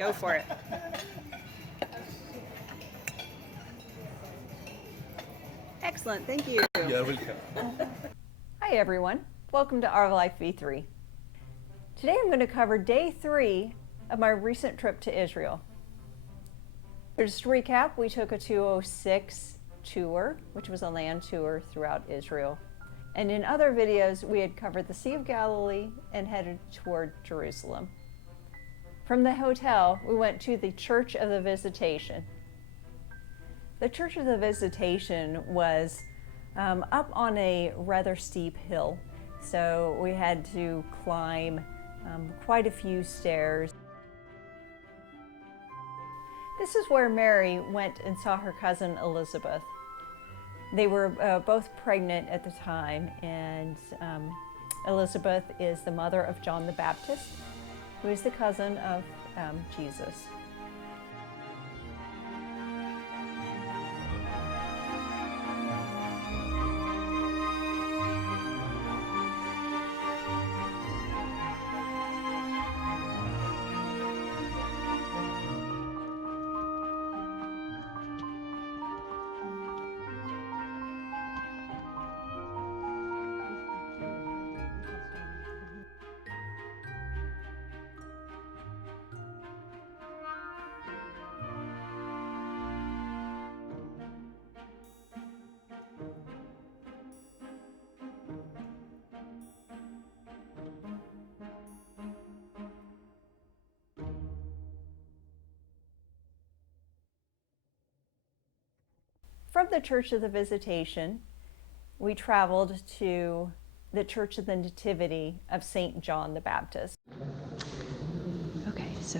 Go for it. Excellent, thank you. You're welcome. Hi everyone, welcome to Our Life V3. Today I'm going to cover day 3 of my recent trip to Israel. Just to recap, we took a 206 tour, which was a land tour throughout Israel. And in other videos, we had covered the Sea of Galilee and headed toward Jerusalem. From the hotel, we went to the Church of the Visitation. The Church of the Visitation was up on a rather steep hill, so we had to climb quite a few stairs. This is where Mary went and saw her cousin Elizabeth. They were both pregnant at the time, and Elizabeth is the mother of John the Baptist, who is the cousin of Jesus. From the Church of the Visitation, we traveled to the Church of the Nativity of St. John the Baptist. Okay, so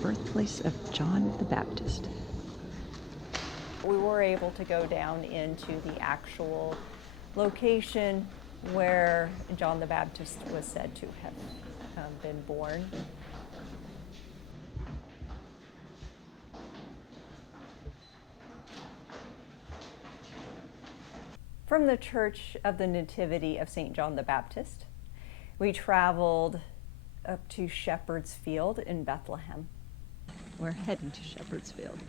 birthplace of John the Baptist. We were able to go down into the actual location where John the Baptist was said to have been born. From the Church of the Nativity of St. John the Baptist, we traveled up to Shepherd's Field in Bethlehem. We're heading to Shepherd's Field.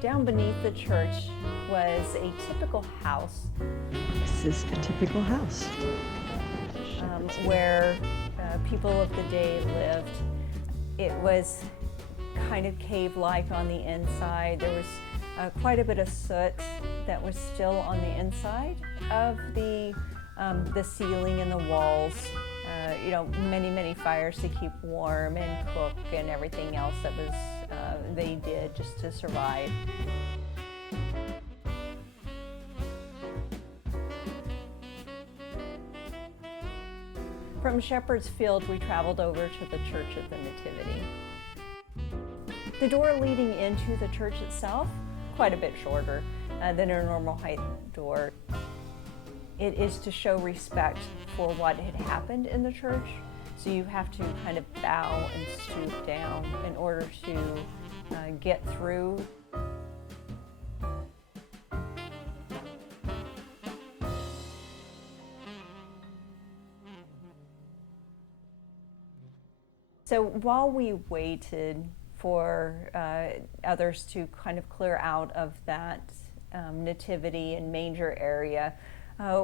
Down beneath the church was a typical house. This is a typical house. Where people of the day lived. It was kind of cave-like on the inside. There was quite a bit of soot that was still on the inside of the ceiling and the walls. Many fires to keep warm and cook and everything else that was they did just to survive. From Shepherd's Field, we traveled over to the Church of the Nativity. The door leading into the church itself, quite a bit shorter than a normal height door. It is to show respect for what had happened in the church. So you have to kind of bow and stoop down in order to get through. So while we waited for others to kind of clear out of that nativity and manger area.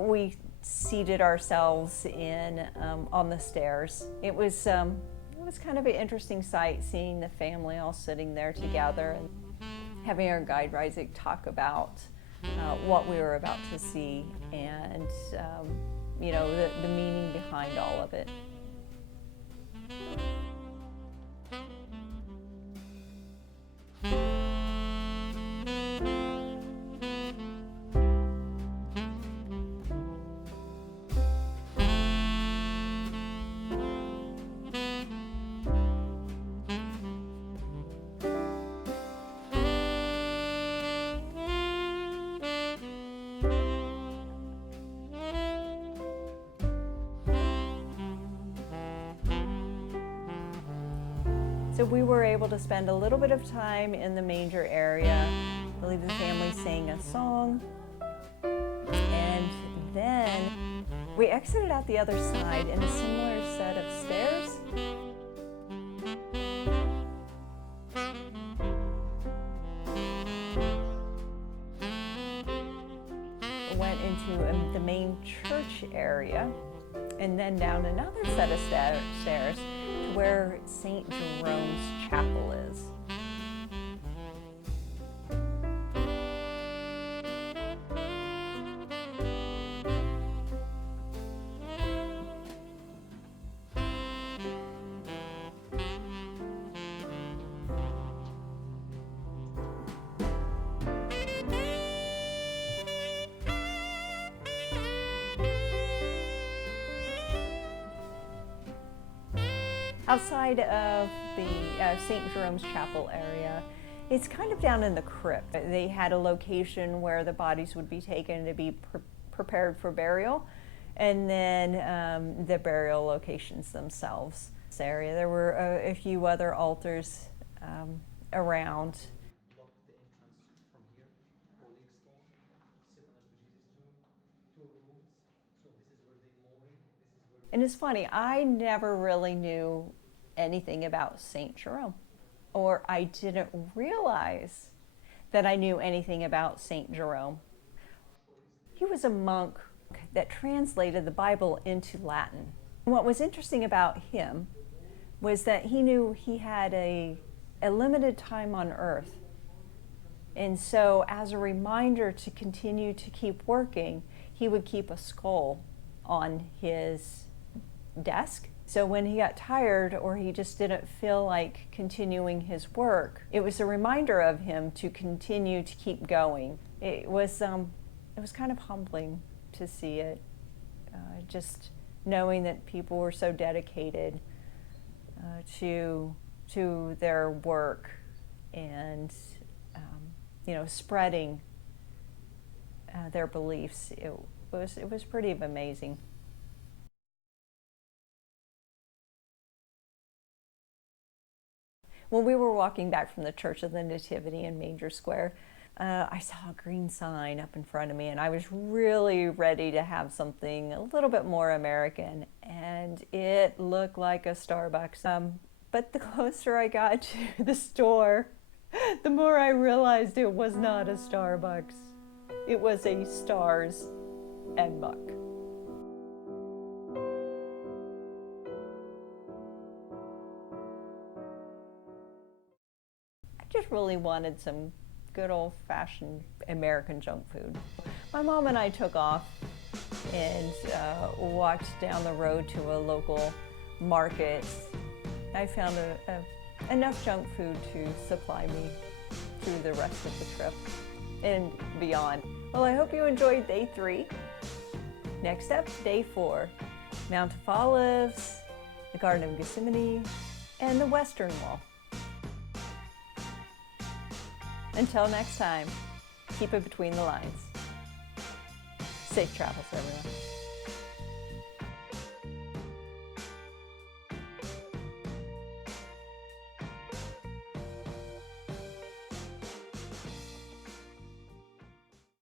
We seated ourselves in on the stairs. It was kind of an interesting sight, seeing the family all sitting there together and having our guide Isaac talk about what we were about to see and you know, the meaning behind all of it. So we were able to spend a little bit of time in the manger area. I believe the family sang a song. And then we exited out the other side in a similar set of stairs. Went into the main church area and then down another set of stairs to where St. Jerome's chapel is. Outside of the St. Jerome's Chapel area, it's kind of down in the crypt. They had a location where the bodies would be taken to be prepared for burial, and then the burial locations themselves. This area, there were a few other altars around. And it's funny, I never really knew anything about St. Jerome, or I didn't realize that I knew anything about St. Jerome. He was a monk that translated the Bible into Latin. What was interesting about him was that he knew he had a limited time on earth. And so as a reminder to continue to keep working, he would keep a skull on his desk. So when he got tired or he just didn't feel like continuing his work, it was a reminder of him to continue to keep going. It was kind of humbling to see it, just knowing that people were so dedicated to their work and you know, spreading their beliefs. It was pretty amazing. When we were walking back from the Church of the Nativity in Manger Square, I saw a green sign up in front of me, and I was really ready to have something a little bit more American, and it looked like a Starbucks. But the closer I got to the store, the more I realized it was not a Starbucks. It was a Stars and Buck. Just really wanted some good old-fashioned American junk food. My mom and I took off and walked down the road to a local market. I found enough junk food to supply me through the rest of the trip and beyond. Well, I hope you enjoyed day 3. Next up, day 4. Mount of Olives, the Garden of Gethsemane, and the Western Wall. Until next time, keep it between the lines. Safe travels, everyone.